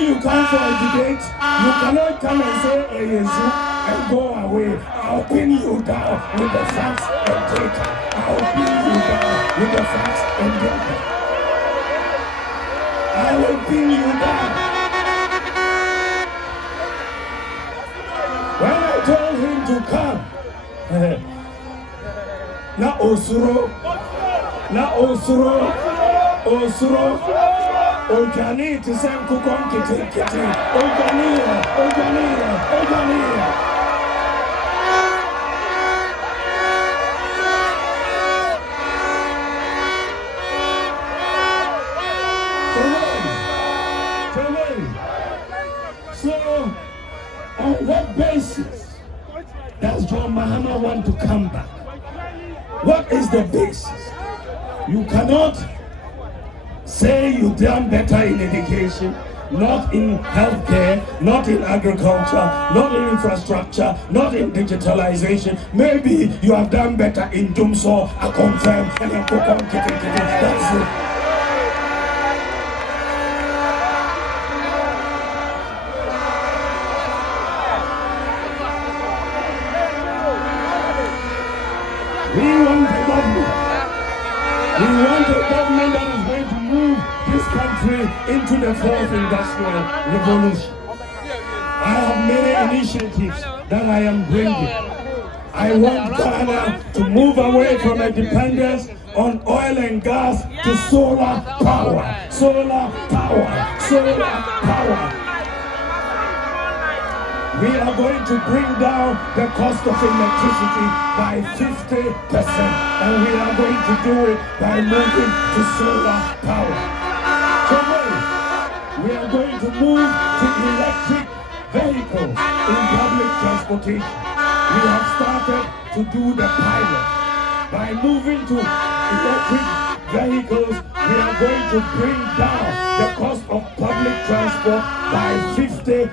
when you come for a debate, you cannot come and say and go away. I'll pin you down with the facts and data. I'll pin you down with the facts and data. I will pin you down. When I told him to come, na osuro, Ojani to send Kukon Kitty, Ojani. So, on what basis does John Mahama want to come back? What is the basis? You cannot say you've done better in education, not in healthcare, not in agriculture, not in infrastructure, not in digitalization. Maybe you have done better in Dumso, I confirm, and then that's it. We want a government. We want a government that is going to move this country into the fourth industrial revolution. I have many initiatives that I am bringing. I want Ghana to move away from a dependence on oil and gas to solar power. We are going to bring down the cost of electricity by 50%, and we are going to do it by moving to solar power. We are going to move to electric vehicles in public transportation. We have started to do the pilot. By moving to electric vehicles, we are going to bring down the cost of public transport by 50%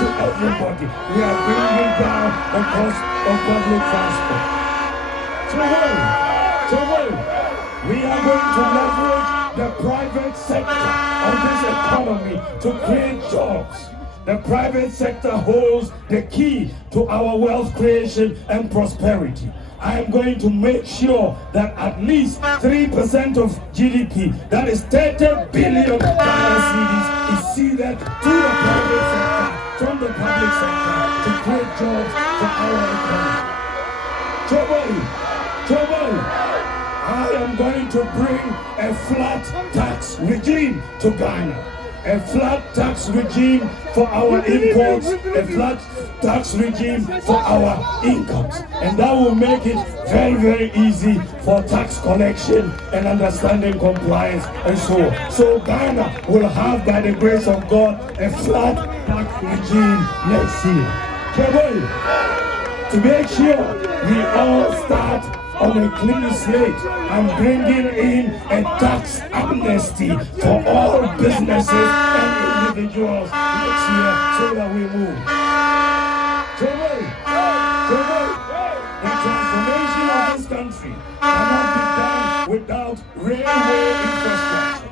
to everybody. We are bringing down the cost of public transport. We are going to leverage the private sector of this economy to create jobs. The private sector holds the key to our wealth creation and prosperity. I am going to make sure that at least 3% of GDP, that is 30 billion Ghana cedis, is ceded to the private sector, from the public sector, to create jobs for our economy. I am going to bring a flat tax regime to Ghana. A flat tax regime for our imports, a flat tax regime for our incomes. And that will make it very, very easy for tax collection and understanding compliance and so on. So Ghana will have, by the grace of God, a flat tax regime next year. To make sure we all start on a clean slate, I'm bringing in a tax amnesty for all businesses and individuals next year so that we move. The transformation of this country cannot be done without railway infrastructure.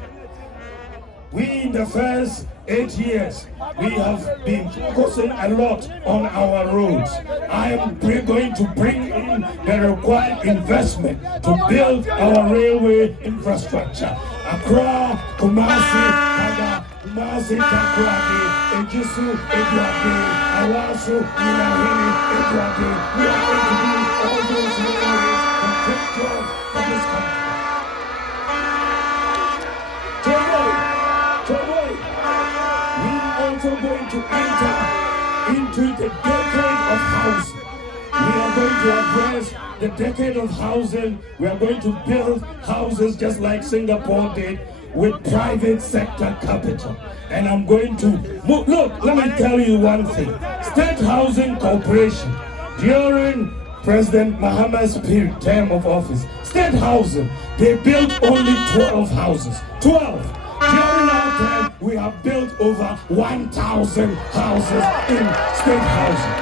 We, in the first 8 years, we have been focusing a lot on our roads. I am going to bring in the required investment to build our railway infrastructure. Accra, Kumasi, Kaga, Kumasi, Takoradi, Ejisu, Eduade, Awasu, Minahini, Eduade. We are going to do all those railways and take jobs for this country. Also going to enter into the decade of housing. We are going to address the decade of housing. We are going to build houses just like Singapore did with private sector capital. And I'm going to move. Look, let me tell you one thing. State Housing Corporation, during President Mahama's term of office, state housing, they built only 12 houses. 12. During our time, we have built over 1,000 houses in state housing.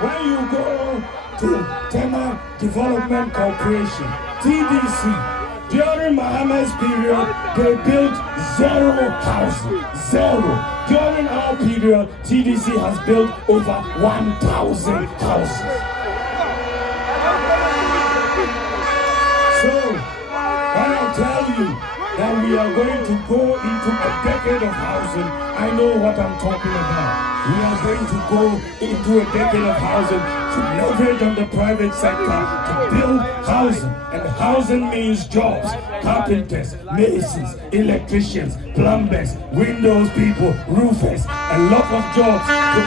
When you go to Tema Development Corporation, TDC, During Muhammad's period, they built 0 housing. 0. During our period, TDC has built over 1,000 houses. So, when I tell you that we are going to go into a decade of housing, I know what I'm talking about. We are going to go into a decade of housing to leverage on the private sector to build housing. And housing means jobs, carpenters, masons, electricians, plumbers, windows people, roofers, a lot of jobs to